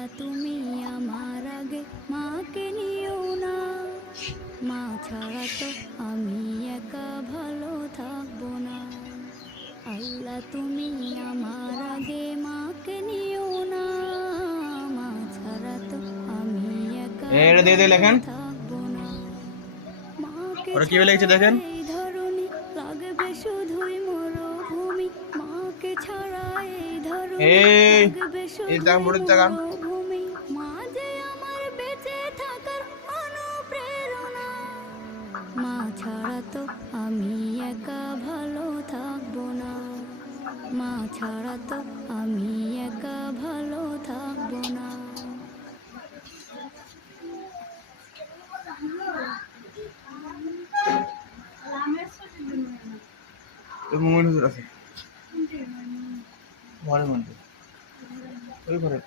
আল্লাহ তুমি আমার আগে মাকে নিও না, মা ছাড়া তো আমি একা ভালো থাকবো না। আল্লাহ তুমি আমার আগে মাকে নিও না, মা ছাড়া তো আমি একা এটা দিয়ে দিয়ে লেখেন। থাকবো না। মাকে ওরা কি ছাড়া লিখেছে দেখেন। এই ধরনী লাগবে শুধুই মরুভূমি, মাকে ছাড়া এই ধরনী এই লাগবে এই তাকান, শুধুই বোর্ডের তাকান। মরুভূমি। মা যে আমার বেঁচে থাকার অনুপ্রেরণা, মা ছাড়া তো আমি একা ভালো থাকবো না, মা ছাড়া তো আমি একা ভালো থাকবো না। মোবাইল হুজুর আছে ঘরের মধ্যে, ওই ঘরে।